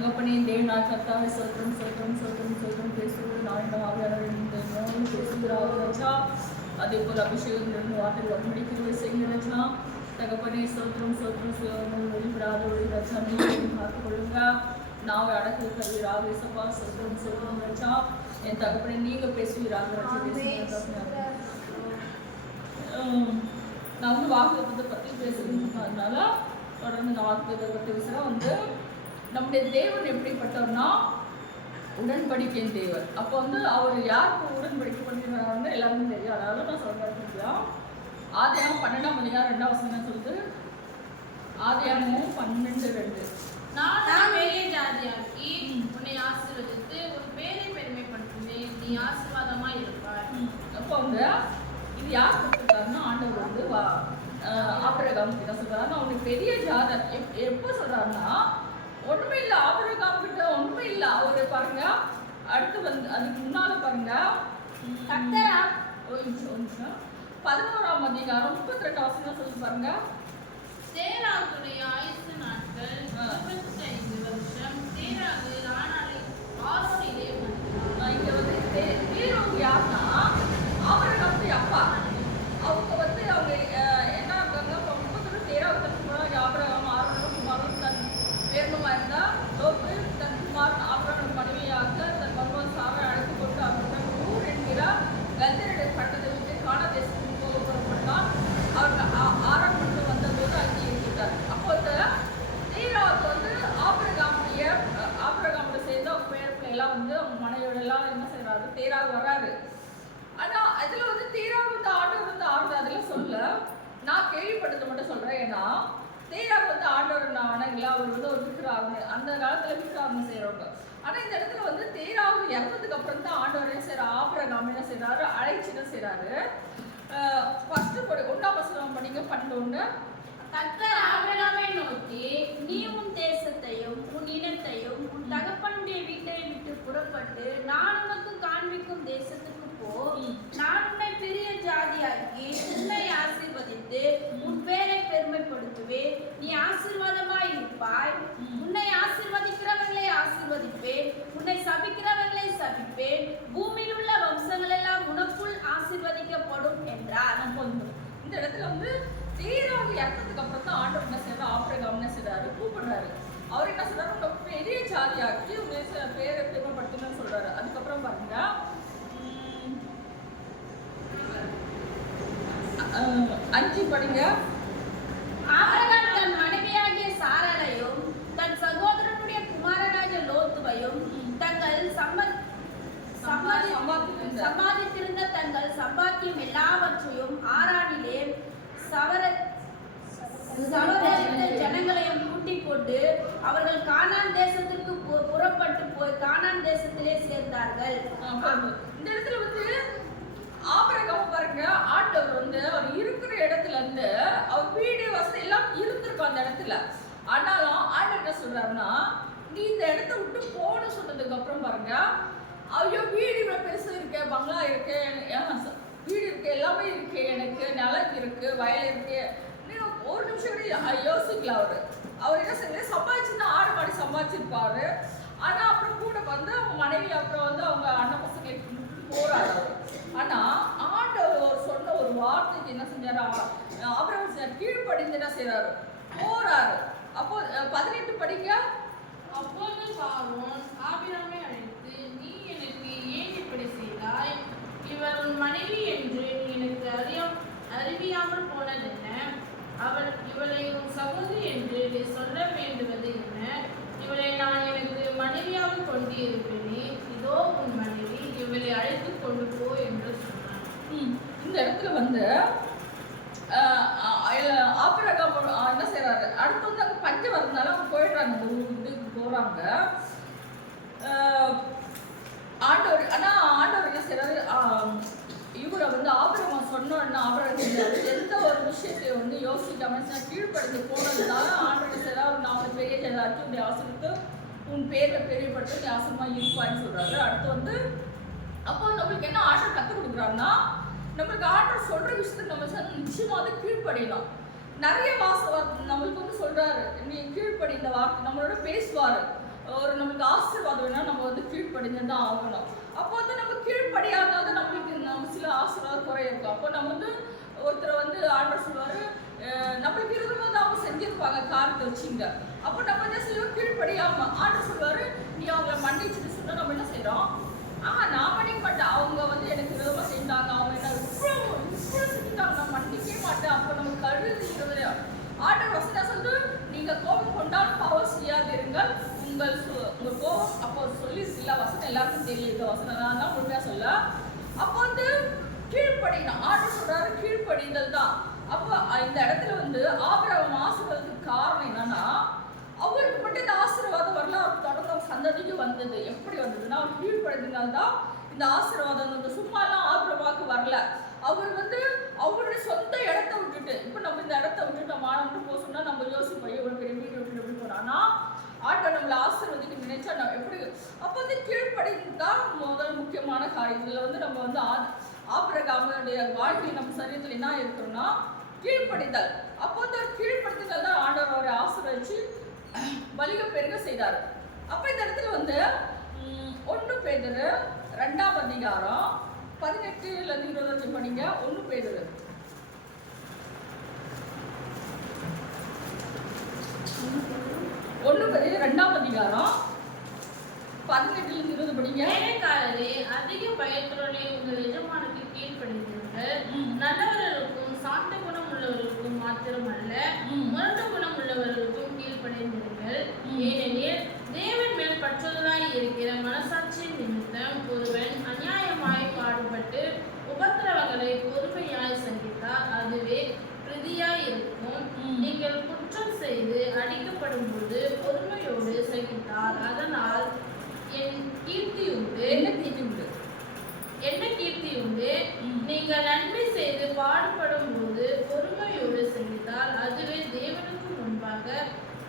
தகப்பனே தேவனாய் கர்த்தாவே ஸ்தோத்திரம் ஸ்தோத்திரம் ஸ்தோத்திரம் ஸ்தோத்திரம் பேசுவது நான் ஆவியாளர் பேசுகிறார் ராஜா. அதே போல் அபிஷேகம் வார்த்தை வரும்படிக்கு செய்யுங்க ராஜா. தகப்பனே ஸ்தோத்திரம் ஸ்தோத்திரம் ஸ்தோத்திரம் வெளிப்படாத ஒரு ராஜா நீங்கள் பார்த்து கொள்ளுங்க. நாவை அடக்கு கருவீராக சப்பா ஸ்தோத்திரம் ஸ்தோத்திரம் ராஜா. என் தகப்பனே நீங்கள் பேசுவீராக ராஜா. பேசுங்க. நான் வந்து வாக்குத்தத்தை பற்றி பேசுகிறதுனால தொடர்ந்து நான் வாக்குத்தத்தை பற்றி பேசுகிறேன். நம்முடைய தேவன் எப்படிப்பட்டவர்னா உடன்படிக்கையின் தேவர். அப்போ அவர் யாருக்கு உடன்படிக்கை பண்ணிருக்காங்க எல்லாருமே தெரியும். அதாவது நான் சொல்றேன், ஆதியாகமம் 12:2 சொல்லுது. ஆதியாகமம் 12:2 நான் பெரிய ஜாதியாக்கி உன்னை ஆசீர்வதித்து உன் பேரை பெருமைப்படுத்துவேன், நீ ஆசீர்வாதமா இருப்பாய். அப்போ இது யார் கொடுத்துருக்காருன்னா ஆண்டவர் ஆபிரகாம் கிட்ட சொல்றாரு, அவனுக்கு பெரிய ஜாதம் எப்போ சொல்றாருன்னா ஒண்ணுமே இல்லை. ஆபிரகாம் கிட்ட ஒண்ணுமே இல்லை. அவரு பாருங்க அடுத்து அதுக்கு முன்னால பாருங்க 11ஆம் அதிகாரம் 32 சொல்லி பாருங்க. சேராகுடைய ஆயுசு நாட்கள் 25 வருஷம். சேராகு ஆரோனிலே வந்தார். இங்க தேராகு யாருன்னா ஆபிரகாமுடைய அப்பா. அவங்க அவங்க என்ன இருக்காங்க, தேராகு தன் குமாரன் ஆபிரகாம் ஆரோனும் குமாரன் தன் பேரனுமா இருந்தா லோத்து தன் குமாரன் ஆபிரகாம் மனைவியாக தன் மருமகன் சாரை அழைத்து கொண்டு அவருடன் ஊர் என்கிற கல்தருடைய பட்டத்தை விட்டு கானா தேசத்துக்கு போக புறப்பட்டான். அவருக்கு ஆறாம் மட்டும் வந்தபோது அங்கே இருக்கிறார். அப்போ தேராவுக்கு ஆபிரகாமுடைய சேர்ந்து அவங்க பேர பிள்ளைலாம் அவங்க மனைவியோட எல்லாம் என்ன செய்யறாரு, தேராவு வராரு. ஆனா அதுல தேராவு ஆண்டவர் ஆடுறது அதெல்லாம் சொல்ல, நான் கேள்விப்பட்டதை மட்டும் சொல்றேன். ஏன்னா தேராவு ஆண்டவர் வணங்கல, அவர் ஒரு விற்கிறாங்க, அந்த காலத்துல விற்கிறாங்க செய்யறவங்க. ஆனா இந்த இடத்துல தேராவு இறந்ததுக்கு அப்புறம் தான் ஆண்டவர் என்ன செய்யறாரு, ஆபிரகாம் என்ன செய்யறாரு, அழைச்சி என்ன செய்யறாரு. ஃபர்ஸ்ட் 1ஆம் வசனம் படிங்க 12. கர்த்தர் ஆபிரகாமை நோக்கி, நீ உன் தேசத்தையும் உன் இனத்தையும் உன் தகப்பனுடைய வீட்டை விட்டு புறப்பட்டு நான் உனக்கு காண்பிக்கும் தேசத்துக்கு போ. நான் உன்னை பெரிய ஜாதியாக்கி உன்னை ஆசீர்வதித்து உன் பேரை பெருமைப்படுத்துவேன், நீ ஆசீர்வாதமாய் இருப்பாய். உன்னை ஆசீர்வதிக்கிறவர்களை ஆசீர்வதிப்பேன், உன்னை சபிக்கிறவர்களை சபிப்பேன். பூமியில் உள்ள வம்சங்கள் எல்லாம் உனக்குள் ஆசீர்வதிக்கப்படும் என்றார். இந்த இடத்துல தேராவு இறந்ததுக்கு அப்புறம் தான் ஆண்டவர் என்ன செய்யறாரு, ஆபிரகாம் என்ன செய்யறாரு, கூப்பிடுறாரு. அவர் என்ன சொல்றாரு, உங்க பெரிய ஜாதியாக்கி உங்க பேரை பெருமைப்படுத்தணும்னு சொல்றாரு. அதுக்கப்புறம் பாருங்க 5 படிங்க. ஆபிரகாம் தன் மனைவியாகிய சாராளையும் தன் சகோதரனுடைய குமாரனாகிய லோத்துவையும் தங்கள் சம்பாதித்திருந்த தங்கள் சம்பாத்தியம் எல்லாவற்றையும் ஆரானிலே ஜனங்களையும் கூட்டிக் கொண்டு அவர்கள் கானான் தேசத்திற்கு புறப்பட்டு போய் கானான் தேசத்திலே சேர்ந்தார்கள். இந்த இடத்துல ஆபிரகாம் பாருங்க, ஆண்டவர் அவர் இருக்கிற இடத்துல அவர் வீடு வசதி எல்லாம் இருந்திருக்கும் அந்த இடத்துல. ஆனாலும் ஆண்டவர் என்ன சொல்றாருன்னா, நீ இந்த இடத்த விட்டு போன சொன்னதுக்கு அப்புறம் பாருங்க, ஐயோ வீடு இவ்வளவு பெருசு இருக்கு, பங்களா இருக்கு, வீடு இருக்கு, எல்லாமே இருக்கு, எனக்கு நிலம் இருக்கு, வயல் இருக்கு. நீங்க ஒரு நிமிஷம் கூட யோசிக்கலாம். அவர் என்ன செய்ய சம்பாதிச்சுன்னா ஆடு மாடி சம்பாதிச்சிருப்பாரு. ஆனா அப்புறம் கூட அவங்க மனைவி அப்புறம் அவங்க அண்ணன் பசங்களை போறாரு. ஆனா ஆண்டவர் சொன்ன ஒரு வார்த்தைக்கு என்ன செஞ்சாரு, ஆபிரகாம் கீழ்ப்படிந்து என்ன செய்யறாரு, போறாரு. அப்போ 18 படிக்க. அப்போது பார்வோன் ஆபிரகாமை அழைத்து, நீ எனக்கு ஏன் இப்படி செய்தாய்? இவர் உன் மனைவி என்று நீ எனக்கு அறிவியாமல் போனதென்ன? இவளை உன் சகோதரி என்று நீ சொல்ல வேண்டுவது என்ன? இவளை நான் எனக்கு மனைவியாக கொண்டு இருப்பேனே, இதோ உன் மனைவி, இவளை அழைத்து கொண்டு போ என்று சொன்னான். இந்த இடத்துல ஆபிரகாம் என்ன செய்யறாரு, அடுத்து அங்க பஞ்சம் வரதுனால அவங்க போயிடுறாங்க, அந்த ஊருக்கு போறாங்க. ஆண்டவர் என்ன செய்யறாரு, இவரை ஆபிரகாம் சொன்னோன்னா ஆபிரகாம் எந்த ஒரு விஷயத்தையும் யோசிக்காம கீழ்ப்படுத்தி போனதுனால ஆண்டவர் என்ன செய்யறாரு, நான் ஒரு பெரிய ஜனதாக்கி உன்னை ஆசிரியத்து உன் பேரை பெரியப்படுத்த நீ ஆசிரியமா இருப்பான்னு சொல்றாரு. அடுத்து அப்போ நம்மளுக்கு என்ன ஆண்டவர் கற்றுக் கொடுக்குறாருன்னா, நம்மளுக்கு ஆண்டவர் சொல்ற விஷயத்துக்கு நம்ம நிச்சயமாக கீழ்ப்படியலாம். நிறைய நம்மளுக்கு சொல்றாரு, நீ கீழ்ப்படி, இந்த வார்த்தை நம்மளோட பேசுவாரு. ஒரு நம்மளுக்கு ஆசீர்வாதம் வேணா நம்ம வந்து கீழ்ப்படிஞ்சு தான் ஆகணும். அப்போ வந்து நம்ம கீழ்ப்படியாதான் நம்மளுக்கு நம்ம சில ஆசீர்வாதம் குறை இருக்கும். அப்போ நம்ம வந்து ஒருத்தர் வந்து ஆண்டவர் சொல்லுவாரு, நம்மளுக்கு விரோதமா தான் அவங்க செஞ்சிருப்பாங்க காரியத்தை வச்சுங்க. அப்போ நம்ம என்ன செய்வோம், கீழ்ப்படியாம ஆண்டவர் சொல்லுவாரு, நீ அவங்கள மன்னிச்சுட்டு சொன்னா நம்ம என்ன செய்யறோம், நான் மன்னிக்க மாட்டேன், அவங்க வந்து எனக்கு விரோதமா செஞ்சாங்க, அவங்க என்ன இவ்வளவு செஞ்சுட்டாங்க, நான் மன்னிக்கவே மாட்டேன். அப்போ நம்ம கழுது ஆண்டவர் வசனம் சொல்லுது, நீங்க கோபம் கொண்டால் பாவம் செய்யாதிருங்கள், உங்க கோபம். அப்போ சொல்லி சில வசனம் எல்லாருக்கும் தெரியும், இந்த வசனம் நான் தான் உண்மையா சொல்ல. அப்போ வந்து கீழ்ப்படியணும். ஆண்டவர் சொல்றாரு கீழ்ப்படிதல் தான். அப்போ இந்த இடத்துல வந்து ஆபிரகாம் ஆசீர்வாதத்துக்கு காரணம் என்னன்னா, அவருக்கு மட்டும் இந்த ஆசீர்வாதம் வரல, அவர் தொடர்ந்து சந்ததிக்கு வந்தது. எப்படி வந்ததுன்னா, அவர் கீழ்ப்படினால்தான் இந்த ஆசீர்வாதம் வந்து சும்மாலாம் ஆபிரகாமுக்கு வரல. அவர் வந்து அவருடைய சொந்த இடத்த விட்டுட்டு, இப்போ நம்ம இந்த இடத்த விட்டுட்டு நம்ம ஆண்டு போக சொன்னா நம்ம யோசிப்போம், இவ்வளவு பெரிய வீடு விட்டுட்டு எப்படி போறான்னா, ஆண்டவர் நம்மளை ஆசீர்வதிக்க நினைச்சா நம்ம எப்படி. அப்போ வந்து கீழ்ப்படிந்து தான் முதல் முக்கியமான காரியம். இதில் வந்து நம்ம வந்து ஆபிரகாமுடைய வாழ்க்கை நம்ம சரீரத்தில் என்ன இருக்கிறோம்னா கீழ்ப்படிதல். அப்போ வந்து கீழ்ப்படுத்துதல் தான் ஆண்டவர் அவரை ஆசீர்வதிச்சு வலிக பெருக செய்தார். அப்போ இந்த இடத்துல வந்து 1 பேதுரு 2ஆம் அதிகாரம் 18-20 படிங்க. 1 பேதுரு 2ஆம் அதிகாரம் 18-20 படிங்க. வேலைக்காரரே, அதிக பயத்துடனே உங்கள் எஜமானுக்கு கீழ்ப்படிந்தீர்கள். நல்லவர்களுக்கும் சாந்த குணம் உள்ளவர்களுக்கும் மாத்திரமல்ல, முரண்டு குணம் உள்ளவர்களுக்கும் கீழ்ப்படிந்தீர்கள். ஏனெனில் தேவன் மேல் பற்றுதலாய் இருக்கிற மனசாட்சியின் நிமித்தம் ஒருவன் அநியாயமாய் பாடுபட்டு உபத்திரவங்களை பொறுமையாய் சந்தித்தால் அதுவே பிரதியாய் இருக்கும். நீங்கள் குற்றம் செய்து அடிக்கப்படும் போது பொறுமையோடு சகித்தால் அதனால் என்ன கீர்த்தி உண்டு. நீங்கள் நன்மை செய்து பாடுபடும் போது பொறுமையோடு சகித்தால் அதுவே தேவனுக்கு முன்பாக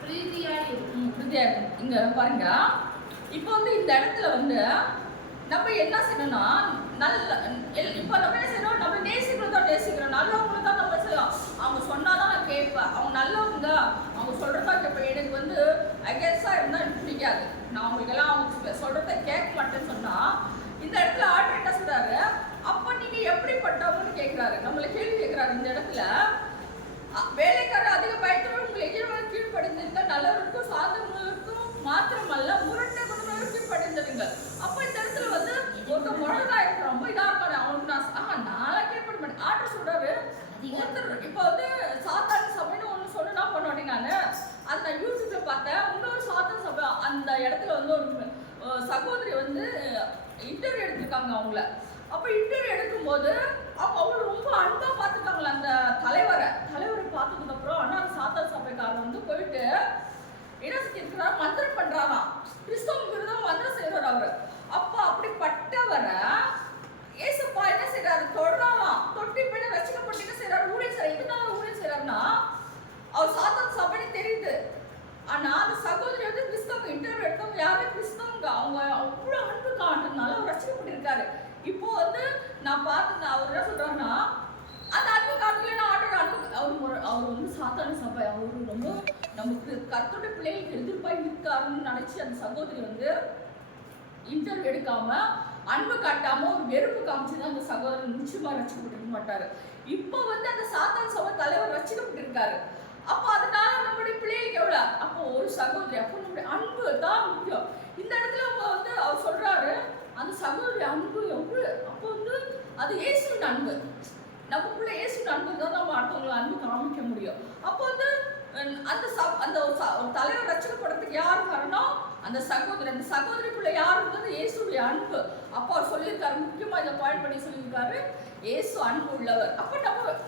பிரீதியாய் இருக்கும். இங்க பாருங்க, இப்போ வந்து இந்த இடத்துல வந்து நம்ம என்ன செய்யணும்னா, இப்போ நம்ம என்ன செய்யணும், நம்ம நேசிக்கிறோம், நல்லவங்களை தான் நம்ம செய்யலாம். அவங்க சொன்னாதான் நான் கேட்பேன், அவங்க நல்லவங்க, அவங்க சொல்றதா கேட்பேன். எனக்கு வந்து அகேன்ஸ்டா இருந்தா எனக்கு பிடிக்காது, நான் அவங்களுக்கெல்லாம் அவங்க சொல்றத கேட்க மாட்டேன்னு சொன்னா, இந்த இடத்துல ஆர்டர் என்ன சொல்றாரு, அப்ப நீங்க எப்படிப்பட்டவங்கன்னு கேட்கிறாரு, நம்மள கேள்வி கேட்கிறாரு. இந்த இடத்துல வேலைக்காரர் அதிக பயத்தோடு உங்களை எஜமானுக்கு கீழ்ப்படிந்திருங்க, நல்லவருக்கும் சாதகங்களுக்கும் மாத்திரமல்ல முரண்ட குணங்களுக்கும் கீழ்ப்படிந்திருங்க. அப்ப இந்த இடத்துல வந்து ஒரு முழங்கா இருக்கு, ரொம்ப இதா இருக்காரு, அவனுக்கு நான் கீழ்ப்பட மாட்டேன். ஆர்டர் சொல்றாரு ஒருத்தர். இப்போ வந்து சாத்தான சபைன்னு ஒன்று சொன்னா பண்ண மாட்டேங்க. அதை நான் யூடியூப்ல பார்த்தேன். இன்னொரு சாத்தான சபை அந்த இடத்துல வந்து ஒரு சகோதரி வந்து இன்டர்வியூ எடுத்திருக்காங்க அவங்கள. அப்போ இன்டர்வியூ எடுக்கும்போது அவங்க ரொம்ப அன்பா பார்த்துட்டாங்களா அந்த தலைவரை பார்த்ததுக்கு அப்புறம். ஆனால் அந்த சாத்தான சபைக்காரர் வந்து போயிட்டு என்ன செஞ்சிருக்கிறார், மந்திரம் பண்றாராம், கிறிஸ்தவ விரோதம் மந்திரம் செய்யறாரு அவரு. அப்போ அப்படிப்பட்டவரை ஏசப்பா என்ன செய்யறாரு, தொடராலாம், தொட்டி பண்ண ரசிக்கப்பட்டு என்ன செய்யறாரு, ஊழியம் செய்யறாரு. இதனால ஊழியம் செய்யறாருன்னா அவர் சாத்தான சபைன்னு தெரியுது. ஆனா அந்த சகோதரி வந்து கிறிஸ்தவங்க, இன்டர்வியூ எடுத்தவங்க யாரும் கிறிஸ்தவங்க, அவங்க அவ்வளவு அன்பு காட்டுறதுனால அவர் ரசிக்கப்பட்டிருக்காரு. இப்போ வந்து நான் பார்த்து அவர் என்ன சொல்றாருன்னா, அந்த அன்பு காட்டலன்னா ஆர்டர் அன்பு அவர் வந்து சாத்தான சபை, அவரு ரொம்ப நமக்கு கர்த்தரோட பிள்ளைகளுக்கு எதிர்ப்பாக இருக்காருன்னு நினைச்சு அந்த சகோதரி வந்து இன்டர்வியூ எடுக்காம அன்பு காட்டாம ஒரு வெறுப்பு காமிச்சுதான் அந்த சகோதரன் நிச்சயமா ரசிக்கப்பட்டிருக்க மாட்டாரு. இப்போ வந்து அந்த சாத்தான சபை தலைவர் ரசிக்கப்பட்டிருக்காரு. அப்போ அதனால நம்மளுடைய பிள்ளைகளுக்கு எவ்வளவு, அப்போ ஒரு சகோதரி, அப்போ நம்மளுடைய அன்பு தான் முக்கியம். இந்த இடத்துல அவங்க வந்து அவர் சொல்றாரு அந்த சகோதரி அன்பு எவ்வளவு, அப்போ வந்து அது இயேசுவின் அன்பு. நமக்குள்ள இயேசுவின் அன்பு தான் நம்ம அடுத்தவங்களை அன்பு காமிக்க முடியும். அப்போ வந்து அந்த தலைவர் ரசிக்கப்படுறதுக்கு யார் காரணம், அந்த சகோதரிக்குள்ள யார் இருந்தது, இயேசுடைய அன்பு. அப்போ அவர் சொல்லியிருக்காரு, முக்கியமா இதை பாயிண்ட் பண்ணி சொல்லியிருக்காரு, இயேசு அன்பு உள்ளவர். அப்போ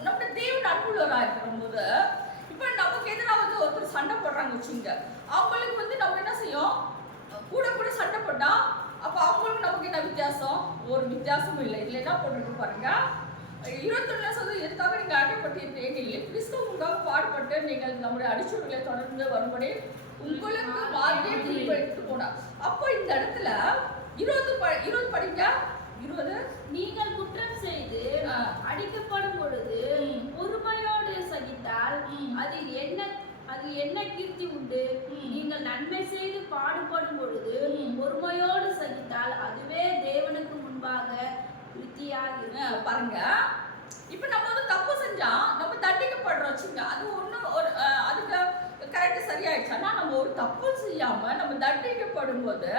நம்ம தேவன் அன்பு உள்ளவராக இருக்கிற போது இப்போ நமக்கு எதிராக வந்து ஒருத்தர் சண்டை போடுறாங்க வச்சுங்க, அவங்களுக்கு வந்து நம்ம என்ன செய்யும், கூட சண்டை போட்டா அப்போ அவங்களுக்கு நமக்கு என்ன வித்தியாசம், ஒரு வித்தியாசமும் இல்லை. இதுல என்ன போட்டுருக்கு பாருங்க, 21 எதுக்காக நீங்க அடைப்பட்டிருக்கீங்க, கிறிஸ்தவங்களுக்காக பாடுபட்டு நீங்கள் நம்முடைய அடிச்சுவடுகளை தொடர்ந்து வரும்படி உங்களுக்கு மாதிரியே குறிப்பிட்டு போனார். அப்போ இந்த இடத்துல 20 படிங்க. 20 நீங்கள் குற்றம் செய்து அடிக்கப்படும் பொழுது பொறுமையோடு சகித்தால் அது என்ன கீர்த்தி உண்டு. நீங்கள் நன்மை செய்து பாடுபடும் பொழுது அப்படியாக பாருங்க. இப்ப நம்ம வந்து தப்பு செஞ்சா நம்ம தண்டிக்கப்படுறோம் வச்சுங்க. அது ஒண்ணும் ஒரு அதுக்கு கரெக்ட் சரியாயிடுச்சு. ஆனா நம்ம ஒரு தப்பு செய்யாம நம்ம தண்டிக்கப்படும் போது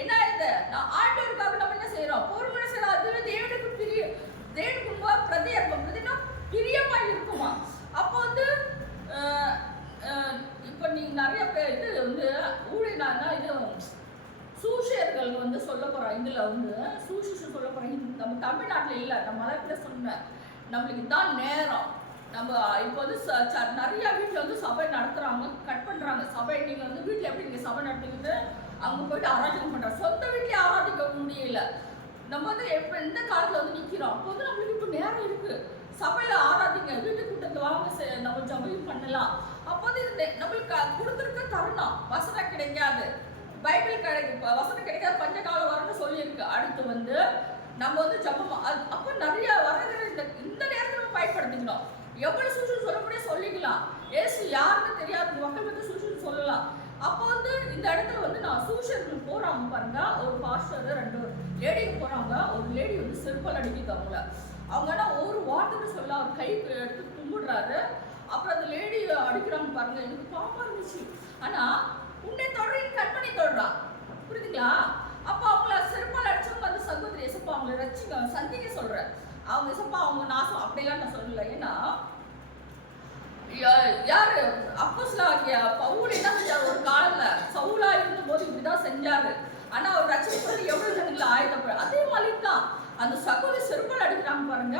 என்ன ஆயிடுது? ஆண்டவருக்காக நம்ம என்ன செய்யறோம்? பொறுமையா செய்யறோம். அது தேவனுக்கு பிரதியா இருக்கும். பிரதினா பிரியமா இருக்குமா? அப்போ வந்து இப்ப நீங்க நிறைய பேர் இது வந்து ஊழியனா இது சூஷியர்கள் வந்து சொல்ல போறோம். இதுல வந்து சூஷிஷன் சொல்ல போறோம். நம்ம தமிழ்நாட்டுல இல்ல, நம்ம மலையாளத்துல சொன்னேன். நம்மளுக்கு தான் நேரம். நம்ம இப்போ வந்து நிறைய வீட்டில் வந்து சபை நடத்துறாங்க, கட் பண்றாங்க. சபை நீங்க வந்து வீட்டில் எப்படி நீங்க சபை நடத்திக்கிட்டு அவங்க போயிட்டு ஆராதனை பண்றாங்க. சொந்த வீட்லயே ஆராதிக்க முடியல. நம்ம வந்து எப்ப எந்த காலத்துல வந்து நிக்கிறோம்? அப்போ வந்து நம்மளுக்கு இப்போ நேரம் இருக்கு. சபையில ஆராதிங்க, வீட்டு கூட்டத்தை வாங்க, நம்ம ஜபம் பண்ணலாம். அப்போ வந்து இது நம்மளுக்கு கொடுத்துருக்க தருணம். வசனம் கிடைக்காது, பைபிள் கிடைக்கும், வசனம் கிடைக்காது, பஞ்ச காலம் வரும்னு சொல்லியிருக்கு. அடுத்து வந்து நம்ம வந்து ஜபம் அப்போ நிறைய வர்றது இந்த நேரத்தில் நம்ம பயன்படுத்திக்கணும். எவ்வளவு சூழ்ச்சி சொல்ல முடியும் சொல்லிக்கலாம். ஏசு யாருன்னு தெரியாத மக்கள் வந்து சூழ்ச்சி சொல்லலாம். அப்போ வந்து இந்த இடத்துல வந்து நான் சூஷர்கள் போறாங்க பாருங்க. ஒரு பாஸ்டர் 2 லேடிக்கு போறாங்க. ஒரு லேடி வந்து செருப்பால் அடிக்குது அவங்கள. அவங்கன்னா ஒரு வார்த்தைன்னு சொல்ல அவர் கை எடுத்து கும்பிடுறாரு. அப்புறம் அந்த லேடி அடிக்கிறாங்க பாருங்க. எனக்கு பாப்பா இருந்துச்சு. ஆனா உன்னை தொடர்ந்து கண்மணி தொடறான். புரியுதுங்களா? அப்போ அவங்கள செருப்பால் அடிச்சவங்க அந்த சகோதரி எசப்பா அவங்களை ரசிங்க சந்திக்க சொல்றேன். அவங்க எசப்பா அவங்க நாசம் அப்படிலாம் நான் சொல்லல. ஏன்னா யாரு அப்போஸ்தலனாகிய பவுல் என்ன செஞ்சாரு? ஒரு காலத்துல சவுலா இருந்த போது இப்படிதான் செஞ்சாரு. ஆனா அவர் ரட்சிக்கப்பட்டு எவ்வளவு ஜனங்களை ஆயுதப்பட அதே மாதிரி தான் அந்த சகோதரி செருப்பால் அடிக்கிறாங்க பாருங்க.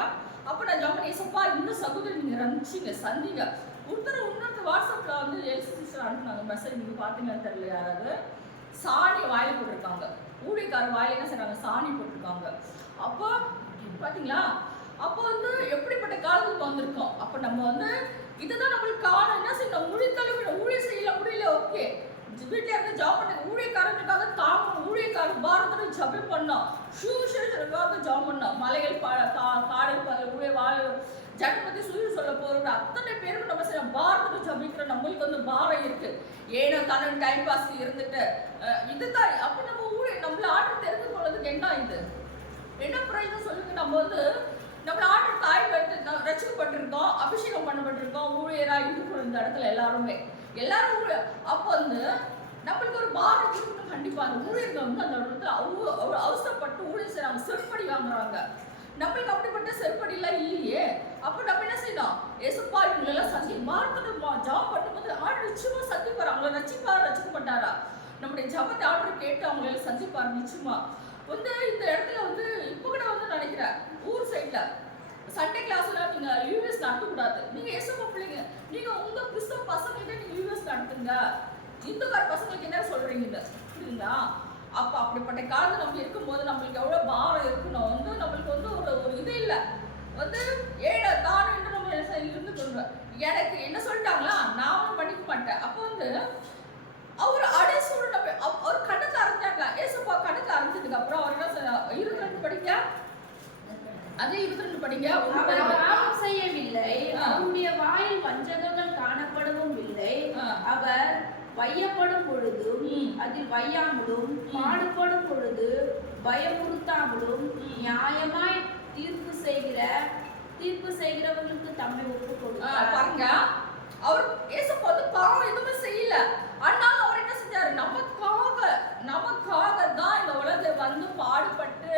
அப்ப நான் ஜாமன் ஏசப்பா இந்த சகோதரி நீங்க ரசிங்க சந்திங்க. இன்னொரு வாட்ஸ்அப்ல வந்து எல்சி சிஸ்டர் அனுப்புனாங்க மெசேஜ். நீங்க பாத்தீங்கன்னு தெரியல. யாராவது சாணி வாயில போட்டிருக்காங்க. ஊழியக்காரர் வாயில என்ன செய்றாங்க? சாணி போட்டிருக்காங்க. அப்போ பாத்தீங்களா? அப்போ வந்து எப்படிப்பட்ட காலத்துக்கு வந்திருக்கோம். அப்ப நம்ம வந்து இதுதான் நம்மளுக்கு காலம். என்ன செய்யணும்? ஊழிய செய்யல முடியல, ஓகே. வீட்டில் இருந்து ஜாப் பண்ண ஊழியக்காரனுக்காக தாங்கணும். ஊழியக்காரன் பாரதத்தை ஜபம் பண்ணோம். சூஷர்களுக்காக ஜாப் பண்ணோம். மலைகள் காடல் ஊழிய ஜனபதி சூழல் சொல்ல போறது அத்தனை பேருக்கு நம்ம செய்யணும். பாரதத்தை ஜபிக்கிற நம்மளுக்கு வந்து பாரம் இருக்கு. ஏனோ தானே டைம் பாஸ் இருந்துட்டு இதுதான். அப்ப நம்ம நம்மள ஆர்டர் தெரிந்து கொள்றதுக்கு என்ன இது என்ன பிரயோஜனம் சொல்லுங்க? நம்ம வந்து நம்மள ஆர்டர் தாய் ரசிக்கப்பட்டிருக்கோம், அபிஷேகம் பண்ணப்பட்டிருக்கோம், ஊழியரா இருக்கணும் இந்த இடத்துல எல்லாரும் அப்போ வந்து நம்மளுக்கு ஒரு பாரம் இருக்கணும். கண்டிப்பா அந்த ஊழியர்கள் வந்து அந்த இடத்துல அவசரப்பட்டு ஊழியர் செய்றாங்க, செருப்படி வாங்குறாங்க. நம்மளுக்கு அப்படிப்பட்ட செருப்படி எல்லாம் இல்லையே. அப்போ நம்ம என்ன செய்யணும்? ஏசப்பா இவங்களெல்லாம் சந்தி மார்த்தோட ஜாப் பண்ணும்போது ஆர்டர் நிச்சயமா சந்திப்பாரு. அவங்கள ரசிக்க மாட்டாரா? நம்முடைய ஜபத்தை ஆர்டர் கேட்டு அவங்களெல்லாம் சந்திப்பாரு நிச்சயமா. வந்து இந்த இடத்துல வந்து இப்போ கூட வந்து நினைக்கிறேன் ஊர் சைட்ல சண்டே கிளாஸ்ல நீங்க யூஎஸ் நடத்தக்கூடாது. நீங்க ஏசப்பா பிள்ளைங்க, நீங்க உங்க கிறிஸ்தவ பசங்களுக்கு நீங்க யூஎஸ் நடத்துங்க. இந்துக்கார பசங்களுக்கு என்ன சொல்றீங்க? புரியுதுங்களா? அப்ப அப்படிப்பட்ட காலத்துல நம்ம இருக்கும்போது நம்மளுக்கு எவ்வளவு பாரம் இருக்கணும். வந்து நம்மளுக்கு வந்து ஒரு இது இல்லை வந்து ஏழை தான் என்று நம்ம இருந்து கொள்வேன். எனக்கு என்ன சொல்லிட்டாங்களா நான் பண்ணிக்க மாட்டேன். அப்போ வந்து அவர் அடைய சூழ்நிலை அவர் கணக்கு அறிஞ்சாங்க. ஏசப்பா கணக்கு அறிஞ்சதுக்கு அப்புறம் அவர் என்ன 22 படிக்க அதே 22 படிங்க. அவர் பாவம் செய்யவில்லை, அவருடைய வாயில் வஞ்சகங்கள் காணப்படவும் இல்லை. அவர் வையப்படும் பொழுதும் அதில் வையாமலும் பாடுபடும் பொழுது பயமுறுத்தாமலும் நியாயமாய் தீர்ப்பு செய்கிறவர்களுக்கு தம்மை ஒப்பு கொடுத்தார். பாருங்க, அவர் ஏசப்பா வந்து பாவம் எதுவுமே செய்யல. ஆனாலும் அவர் என்ன செஞ்சாரு? நமக்காக தான் இந்த உலகத்தை வந்து பாடுபட்டு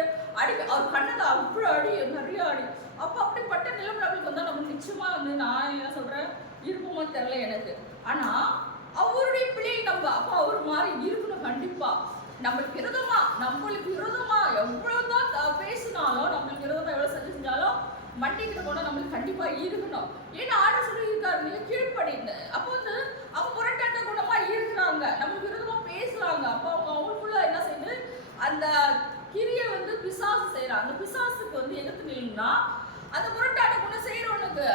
அவர் கண்ணதை அவ்வளோ நிறைய அடி. அப்போ அப்படிப்பட்ட நிலைமை நம்மளுக்கு வந்தா நம்ம நிச்சயமா வந்து நான் என்ன சொல்றேன் இருக்குமோ தெரியல எனக்கு. ஆனா அவருடைய பிள்ளை நம்ம அப்போ அவர் மாதிரி இருக்கணும். கண்டிப்பா நம்மளுக்கு விரோதமா எவ்வளவுதான் பேசினாலும் நம்மளுக்கு விரோதமா எவ்வளவு செஞ்சாலும் மண்டிக்கிட்டு போனா நம்மளுக்கு கண்டிப்பா இருக்கணும். ஏன்னா ஆர்டர் சொல்லி இருக்காரு நீங்க கீழ்படிங்க. அப்போ வந்து அவங்க முரட்டாட்ட குணமா இருக்கிறாங்க, நம்மளுக்கு விரோதமா பேசுறாங்க. அப்போ அவங்களுக்குள்ள என்ன செய்யுது? அந்த கிரியை வந்து பிசாசு செய்யறாங்க. அந்த பிசாசுக்கு வந்து எதிர்த்து நில்லுன்னா அந்த முரட்டாட்ட குணம் செய்யறவனுக்கு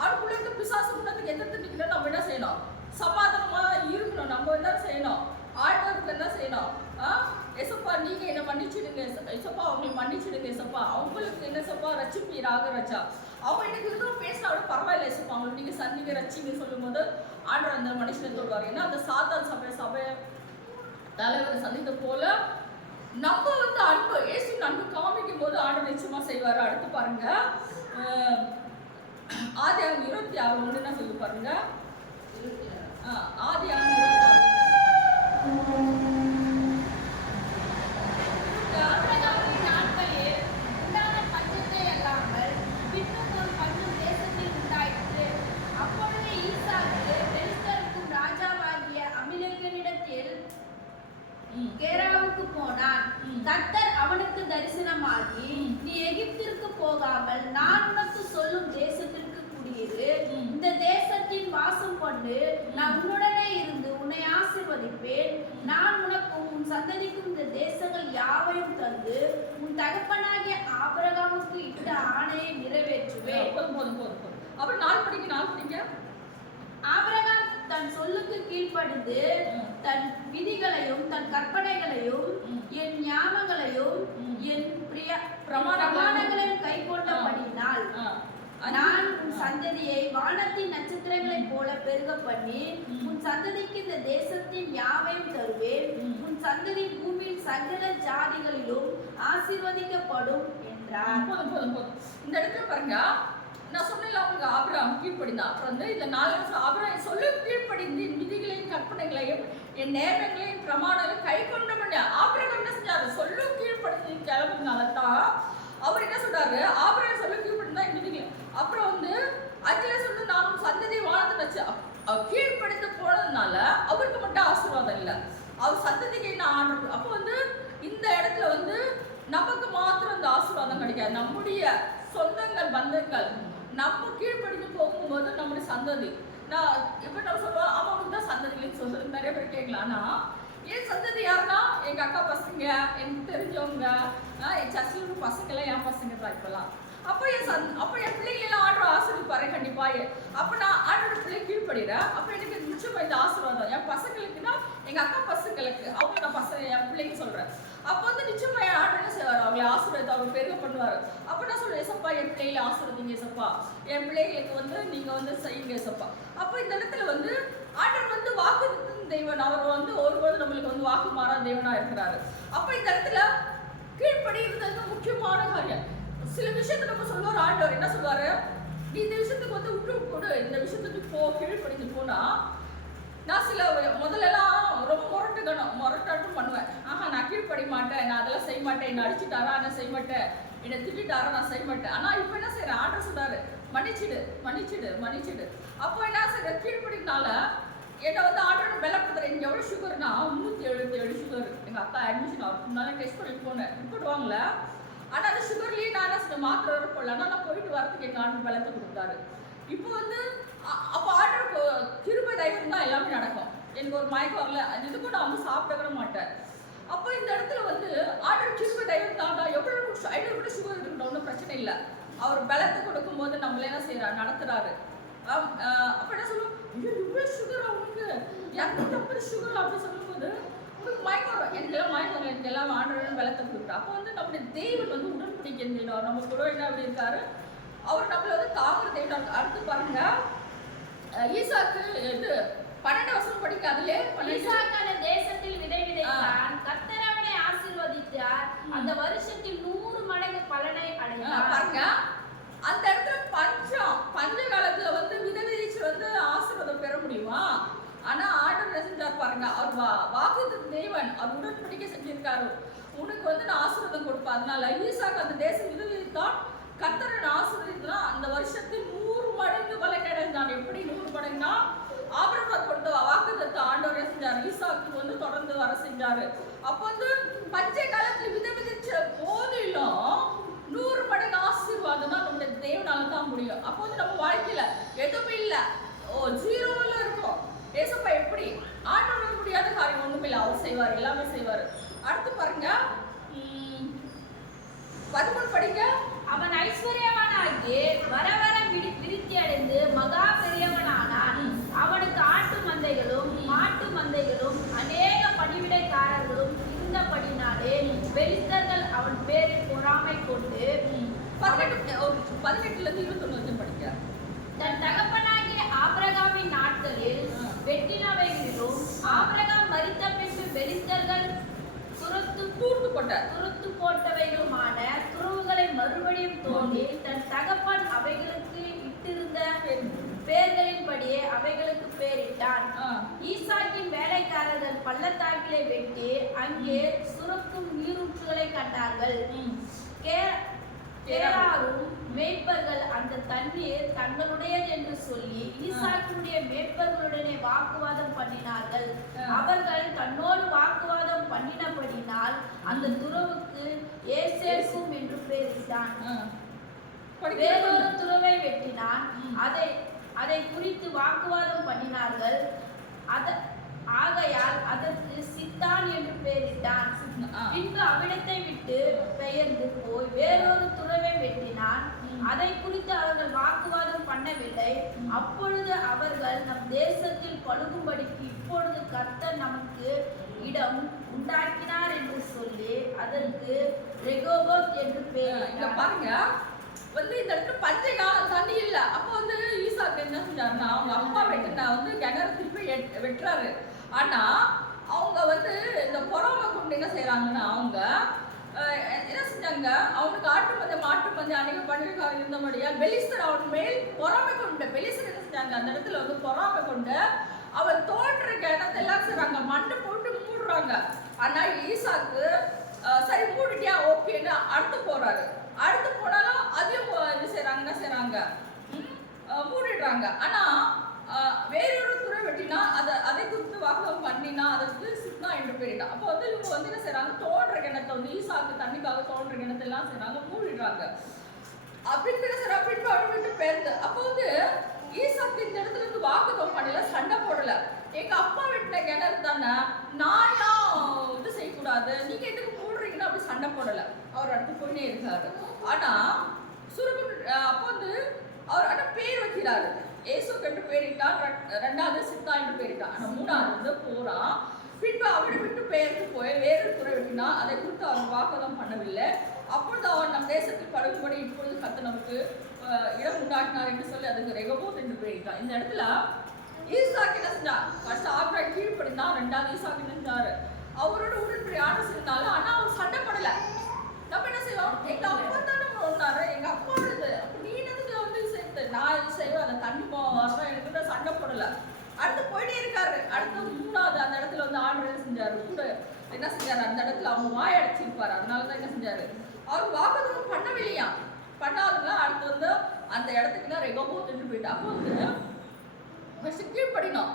அவனுக்குள்ள இருக்க பிசாசு குணத்துக்கு எதிர்த்து நிற்கிற நம்ம என்ன செய்யணும்? சமாதானமா இருக்கணும். நம்ம என்ன செய்யணும்? ஆண்டவருக்கு என்ன செய்யணும்? ஏசப்பா நீங்க என்ன மன்னிச்சிடுங்க ஏசப்பா, அவங்களுக்கு மன்னிச்சிடுங்க ஏசப்பா, அவங்களுக்கு என்ன சப்பா ரட்சிப்பீராக ரச்சா. அவங்க எனக்கு எதுவும் பேசினாவோட பரவாயில்ல ஏசப்பா, அவங்களுக்கு நீங்க சந்திங்க ரட்சிங்க சொல்லும் போது ஆண்டவர் அந்த மனுஷனை சொல்வார். ஏன்னா அந்த சாத்தான் சபை தலைவரை சந்தித்த போல நம்ம வந்து அன்பு இயேசுவின் அன்பு காமிக்கும் போது ஆண்டவர் நிச்சயமா செய்வாரு. அடுத்து பாருங்க, ஆதியாகமம் 26:1 என்ன சொல்லி பாருங்க. ஆதியாகமம் 26 ஆபிரகாமின் நாட்களில் உண்டான பஞ்சத்தை அல்லாமல் பின்னும் ஒரு பஞ்சம் தேசத்தில் உண்டாயிற்று. அப்பொழுது ஈசாக்கு பெலிஸ்தருக்கும் ராஜாவாகிய அபிமெலேக்கினிடத்தில் கேராவுக்கு போனான். கர்த்தர் அவனுக்கு தரிசனமாகி, நீ எகிப்திற்கு போகாமல் நான் உனக்கு சொல்லும் தேசத்திற்கு குடியிரு. இந்த தேசத்தின் வாசம் கொண்டு நான் உன்னுடனே இருந்து உன்னை ஆசீர்வதிப்பேன். நான் உனக்கும் உன் சந்ததிக்கும் இந்த தேசங்கள் யாவையும் தந்து உன் தகப்பனாகிய ஆபிரகாமுக்கு இட்ட ஆணையை நிறைவேற்றுவேன். அப்புறம் 4 படிங்க. ஆபிரகாம் தன் சொல்லுக்கு கீழ்ப்படிந்து தன் விதிகளையும் தன் கற்பனைகளையும் என் ஞாபகங்களையும் என் பிரமாணங்களையும் கை கொண்டபடியினால் நான் உன் சந்ததியை வானத்தின் நட்சத்திரங்களைப் போல பெருக பண்ணி உன் சந்ததிக்கு இந்த தேசத்தின் யாவையும் தருவேன். உன் சந்ததி பூமியில் சகல ஜாதிகளிலும் ஆசீர்வதிக்கப்படும் என்றார். போதும். இந்த இடத்துல பாருங்க, நான் சொன்னேன்ல அவங்க ஆபிரகாம் கீழ்ப்படிந்தான். அப்புறம் வந்து இந்த 4 வருஷம் ஆபிரகாம் சொல்லு கீழ்ப்படிந்து என் விதிகளையும் கற்பனைகளையும் என் நேரங்களையும் பிரமாணங்களையும் கை கொண்ட முடியாது. ஆபிரகாம் என்ன செஞ்சாரு? சொல்லு கீழ்ப்படிந்து கிளம்புனால தான் அவர் என்ன சொல்றாரு? ஆபிரகாம் சொல்லு கீழ்ப்படிந்தா என் விதிகளை. அப்புறம் வந்து அஞ்சுல சொல்லு நான் சந்ததி வானத்தை வச்சு கீழ்ப்படிந்து போனதுனால அவருக்கு மட்டும் ஆசீர்வாதம் இல்லை, அவர் சந்ததிக்கு என்ன ஆண்டு. அப்போ வந்து இந்த இடத்துல வந்து நமக்கு மாத்திரம் இந்த ஆசீர்வாதம் கிடைக்காது. நம்முடைய சொந்தங்கள் பந்தங்கள் நம்ம கீழ்ப்படிந்து போகும்போது நம்முடைய சந்ததி, நான் இப்போ நம்ம சொல்லுவோம் அவங்களுக்கு தான் சந்ததின்னு சொல்றது நிறைய பேர் கேட்கலாம். ஆனால் என் சந்ததி யாருன்னா எங்கள் அக்கா பசங்க, எனக்கு தெரிஞ்சவங்க, என் சர்ச்சில் பசங்களாம் என் பசங்க தான் இப்போலாம். அப்போ என் பிள்ளைங்களெல்லாம் ஆர்டர் ஆசீர்வதிப்பாரு கண்டிப்பாக. அப்போ நான் ஆர்டர் பிள்ளை கீழ்படுறேன். அப்போ எனக்கு நிச்சயமாக இந்த ஆசீர்வாதம் என் பசங்களுக்குன்னா எங்கள் அக்கா பசங்களுக்கு அவங்க நான் பசங்க என் பிள்ளைங்க சொல்கிறேன். அப்போ வந்து நிச்சயமாக என் ஆர்டர் என்ன செய்வார்? அவங்களை ஆசீர்வாதத்தை அவங்க பெருக பண்ணுவார். அப்போ நான் சொல்லுவேன், ஏசப்பா என் பிள்ளைகளை ஆசீர்வதிங்க ஏசப்பா, என் பிள்ளைகளுக்கு வந்து நீங்கள் வந்து செய்யுங்க ஏசப்பா. அப்போ இந்த இடத்துல வந்து ஆர்டர் வந்து வாக்கு தெய்வன், அவர் வந்து ஒருபோது நம்மளுக்கு வந்து வாக்கு மாறா தெய்வனாக இருக்கிறாரு. அப்போ இந்த இடத்துல கீழ்ப்படி இருந்தது முக்கியமான காரியம். சில விஷயத்தை நம்ம சொல்லுவார், ஆண்டவர் என்ன சொல்லுவாரு? நீ இந்த விஷயத்துக்கு வந்து விட்டு கொடு, இந்த விஷயத்துக்கு போ, கீழ்ப்படிஞ்சு போனா. நான் சில முதல்லலாம் ரொம்ப முரட்டாட்டும் பண்ணுவேன். நான் கீழ்ப்படி மாட்டேன், நான் அதெல்லாம் செய்ய மாட்டேன், என்னை அடிச்சுட்டாரா நான் செய்ய மாட்டேன், என்னை திட்டாரா நான் செய்ய மாட்டேன். ஆனால் இப்போ என்ன செய்யறேன்? ஆண்டவர் சொல்றாரு, மன்னிச்சிடு. அப்போ என்ன செய்யற? கீழ்ப்படினால என்னை வந்து ஆண்டவர் பலப்படுத்துறேன். இங்கே எவ்வளோ சுகர்னா 377 சுகர். எங்கள் அக்கா அட்மிஷன் அவருக்கு முன்னாலே டெஸ்ட் பண்ணி போனேன், ரிப்போர்ட் வாங்கல. ஆனால் அந்த சுகர்லேயே நான் என்ன செஞ்சேன்? மாத்திரை போடல. ஆனால் நான் போயிட்டு வரதுக்கு எங்கள் ஆண்டு பலத்தை கொடுத்தாரு. இப்போ வந்து அப்போ ஆர்டர் கிருபை தயவு தான் எல்லாமே நடக்கும். எனக்கு ஒரு மயக்கம் வரல, அது இதுக்கும் நான் வந்து சாப்பிட மாட்டேன். அப்போ இந்த இடத்துல வந்து ஆர்டர் கிருபை தயவு தாண்டா எவ்வளோ 500 கூட சுகர் இருக்கட்டும், ஒன்றும் பிரச்சனை இல்லை. அவர் பலத்தை கொடுக்கும்போது நம்மளே என்ன செய்யறாரு? நடத்துறாரு. அப்போ என்ன சொல்லுவோம், இவ்வளோ சுகர் அவங்களுக்கு 250 சுகர் அப்படின்னு சொல்லும்போது உங்களுக்கு மயக்கம் வரும். எனக்கெல்லாம் மயக்கம் வரும், எனக்கெல்லாம் ஆண்டவன் பலத்தை கொடுக்குறா. அப்போ வந்து நம்முடைய தெய்வம் வந்து உடன்படிக்கை செய்யணும். நம்ம கூட என்ன அப்படி இருக்காரு? அவர் நம்மள வந்து தாங்குற தெய்வம். அடுத்து பாருங்க, ஈசாக்கு இது 12 வருஷம் படிக்க அதுலே ஈசாக்கான தேசத்தில் விதை விதைத்தான். கர்த்தர் அவனை ஆசீர்வதித்தார். அந்த வருஷத்தில் 100 மடங்கு பலனை அடைந்தார். பாருங்க, அந்த இடத்துல பஞ்ச காலத்துல வந்து விதை விதைச்சு வந்து ஆசீர்வாதம் பெற முடியுமா? ஆனா ஆண்டவர் என்ன செஞ்சார் பாருங்க, அவர் வாக்கு தெய்வன், அவர் உடன்படிக்கை செஞ்சிருக்காரு. உனக்கு வந்து நான் ஆசீர்வாதம் கொடுப்பேன். அதனால ஈசாக்கு அந்த தேசம் விதை விதைத்தான். கர்த்தரை ஆசீர்வதித்தா அந்த வருஷத்தில் 100 மடங்கு பலன் அடைந்தான். எப்படி 100 மடங்குனா, ஆபிரகாம் கொடுத்த வாக்குத்தத்தத்தை ஆண்டவர் என்ன செஞ்சார்? ஈசாக்கு வந்து தொடர்ந்து வர செஞ்சாரு. அப்போ வந்து பஞ்ச காலத்துல விதை விதைச்ச போதிலும் 100 மடங்கு ஆசீர்வாதம்னா நம்முடைய தேவனால தான் முடியும். அப்போ வந்து நம்ம வாழ்க்கையில எதுவுமே இல்லை, ஜீரோவில் இருக்கும். ஏசப்பா எப்படி? ஆண்டவரால் முடியாத காரியம் ஒண்ணுமே இல்லை, அவர் செய்வார், எல்லாமே செய்வார். அடுத்து பாருங்க, 13 படிங்க. அவன் ஐஸ்வர்யவனாகி வர வர விருத்தி அடைந்து மகா பெரியவனானான். அவனுக்கு ஆட்டு மந்தைகளும் மாட்டு மந்தைகளும் அநேக பணிவிடைக்காரர்களும் இருந்தபடினாலே பெலிஸ்தர்கள் அவன் பேரில் பொறாமை கொண்டு 18-21 படிக்க. தன் தகப்பனாகிய ஆபிரகாமின் நாட்களில் வெட்டினவைகளிலும் ஆபிரகாம் மரித்த பின்பு பெலிஸ்தர்கள் கூர்ந்து துருத்து போட்டவைகளுமான துருவுகளை மறுபடியும் தோண்டி தன் தகப்பன் அவைகளுக்கு இட்டிருந்த பேர்களின்படியே அவைகளுக்கு பேரிட்டான். ஈசாக்கின் வேலைக்காரர்கள் பள்ளத்தாக்கிலே வெட்டி அங்கே சுரக்கும் நீரூற்றுகளை கண்டார்கள். கேராரும் மேய்ப்பர்கள் அந்த தண்ணீர் தங்களுடையது என்று சொல்லி ஈசாக்கினுடைய மேய்ப்பர்களுடனே வாக்குவாதம் பண்ணினார்கள். அவர்கள் தன்னோடு வாக்குவாதம் பண்ணினபடினால் அந்த துறவுக்கு ஏசேக்கும் என்று பெயரிட்டான். வேறொரு துறவை வெட்டினான். அதை குறித்து வாக்குவாதம் பண்ணினார்கள். ஆகையால் அதற்கு சித்தான் என்று பெயரிட்டான். பின்பு அவ்விடத்தை விட்டு பெயர்ந்து போய் வேறொரு துறவை வெட்டினான். அதை குறித்து அவர்கள் வாக்குவாதம் பண்ணவில்லை. அப்பொழுது அவர்கள் நம் தேசத்தில் பழுகும்படிக்கு இப்பொழுது கர்த்தர் நமக்கு இடம் உண்டாக்கினார் என்று சொல்லி அதற்கு ரெகோபோத் என்று பெயரிட்டார். பாருங்க, வந்து இந்த இடத்துல பஞ்ச காலம் தண்ணி இல்ல. அப்போ வந்து ஈசாக்கு என்ன செஞ்சாருன்னா, அவங்க அப்பா வெட்டினா வந்து கிணறு திருப்பி வெட்டுறாரு. ஆனா அவங்க வந்து இந்த பொறாமை கொண்டு என்ன செய்யறாங்கன்னா, அவங்க என்ன செஞ்சாங்க, அவனுக்கு ஆட்டு பந்தயம் மாட்டு பந்தயம் அன்னைக்கு பண்டிகைக்காரர் இருந்தபடியா பெலிஸ்தர் அவன் மேல் பொறாமை கொண்டு பெலிஸ்தர் என்ன செஞ்சாங்க, அந்த இடத்துல வந்து பொறாமை கொண்டு அவன் தோன்ற கிணத்தை எல்லாம் செய்றாங்க, மண்ணு போட்டு மூடுறாங்க. ஆனா ஈசாக்கு சரி மூடிட்டியா ஓகேன்னு அடுத்து போறாரு. அடுத்து போனாலும் அதையும் என்ன செய்றாங்க மூடிடுறாங்க. ஆனா வேறொரு துறை வெட்டினா அதை குறித்து வாக்குவாதம் பண்ணினா அதற்கு சித்னா என்று பெயரிட்டான். அப்போ வந்து இவங்க வந்து என்ன செய்றாங்க, தோன்ற கிணத்தை வந்து ஈசாக்கு தண்ணிக்காக தோன்ற கிணத்தை எல்லாம் செய்றாங்க, மூடிடுறாங்க. அப்படின்னு என்ன செய்றாங்க, பின்பு அவன் விட்டு பேருந்து. அப்போ வந்து ஈசாக்கு இந்த இடத்துல இருந்து வாக்குவாதம் பண்ணல, சண்டை போடல. எங்க அப்பா வெட்டின கிணறு தானே, நான் இது செய்யக்கூடாது, நீங்க எதுக்கு மூடுறீங்கன்னா அப்படி சண்டை போடல. அவர் அடுத்து போயிட்டே இருக்காரு. ஆனா அப்போ வந்து அவர் ஆனா பேர் வைக்கிறாரு, ஏசோக்கு என்று பேரிட்டான். ரெண்டாவது சித்தா என்று பேரிட்டான். ஆனா மூணாவது வந்து போறான். பின்பு அவனை விட்டு பெயர்த்து போய் வேறு துறை வெட்டினா அதை குறித்து அவன் வாக்குவாதம் பண்ணவில்லை. அப்பொழுது அவன் நம் தேசத்தில் படுகும்படி இப்பொழுது கர்த்தர் நமக்கு இடம் உண்டாக்கினார் என்று சொல்லி அதுக்கு ரெகோபோத் என்று பேரிட்டான். இந்த இடத்துல ஈசாக்கு என்ன செஞ்சான், ஃபர்ஸ்ட் ஆபிரகாம் கீழ்ப்படிந்தான். ரெண்டாவது ஈசாக்கு என்ன செஞ்சாரு, அவரோட உடன்படி ஆண்டு செஞ்சாலும் ஆனா அவர் சண்டை படல. நம்ம என்ன செய்வோம், எங்க அப்பா தானே ஒன்றாரு, எங்க அப்பாவோடது, அப்ப நீ என்னதுக்கு வந்து சேர்த்து நான் இது செய்வேன், அதை தண்ணி வரணும் எனக்கு சண்டை போடல. அடுத்து போயிட்டே இருக்காரு. அடுத்து மூணாவது அந்த இடத்துல வந்து ஆண்டு என்ன செஞ்சாரு, கூட என்ன செஞ்சாரு, அந்த இடத்துல அவங்க வாய் அடைச்சிருப்பாரு. அதனாலதான் என்ன செஞ்சாரு, அவர் வாக்குவாதம் பண்ணவில்லையா, பண்ணாதுன்னா அடுத்து வந்து அந்த இடத்துக்கு தான் ரெகோபோத் என்று போயிட்டு. அப்போ வந்து கீழ்ப்படினோம்.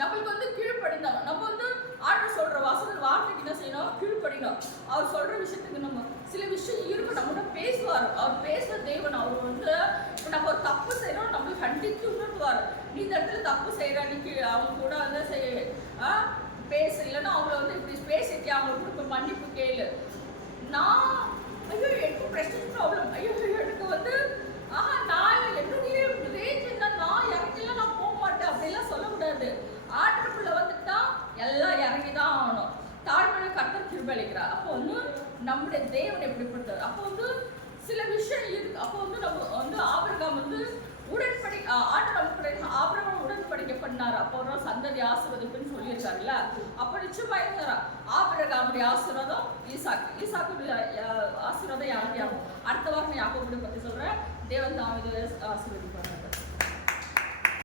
நம்மளுக்கு வந்து கீழ்ப்படினோம். நம்ம வந்து ஆண்டவர் சொல்ற வார்த்தைக்கு என்ன செய்யணும், கீழ்ப்படினோம். அவர் சொல்ற விஷயத்துக்கு நம்ம சில விஷயம் இருக்கு, நம்ம பேசுவார். அவர் பேசுற தேவன். அவர் வந்து நம்ம ஒரு தப்பு செய்யறோம், நம்மளுக்கு கண்டித்து உணர்த்துவார். நீ இந்த இடத்துல தப்பு செய்யற, நீ அவங்க கூட வந்து பேச, இல்லைன்னா அவங்கள வந்து இப்படி பேசிட்டியா, அவங்களுக்கு கொடுக்க மன்னிப்பு கேளு. நான் ஐயோ எனக்கு பிரச்சனை ப்ராப்ளம், ஐயோ எனக்கு வந்து நான் என்னுடைய ரேஞ்ச் என்ன, நான் இறங்கிலாம் நான் போக மாட்டேன் அப்படிலாம் சொல்லக்கூடாது. ஆற்றுக்குள்ள வந்துட்டா எல்லாம் இறங்கிதான் ஆகணும். தாழ்மையை கர்த்தர் கிருபை அளிக்கிறார். அப்போ வந்து நம்முடைய தேவன் எப்படிப்பட்டவர். அப்போ வந்து சில விஷயம் இருக்கு. அப்போ வந்து நம்ம வந்து ஆபிரகாம் வந்து உடன்படி ஆபிரகாம் உடன்படிக்கை பண்ணாரு. அப்போ ஒரு சந்ததி ஆசீர்வதிப்புன்னு சொல்லியிருக்காருல்ல. அப்போ நிச்சயமா இருந்தாரா ஆபிரகாமுடைய ஆசீர்வாதம் ஈசாக்குடைய ஆசீர்வாதம் யாருடைய அடுத்த வாரம் யாக்கோபுடைய பத்தி சொல்றேன். தேவன் தாவீதை ஆசீர்வதிப்பார்.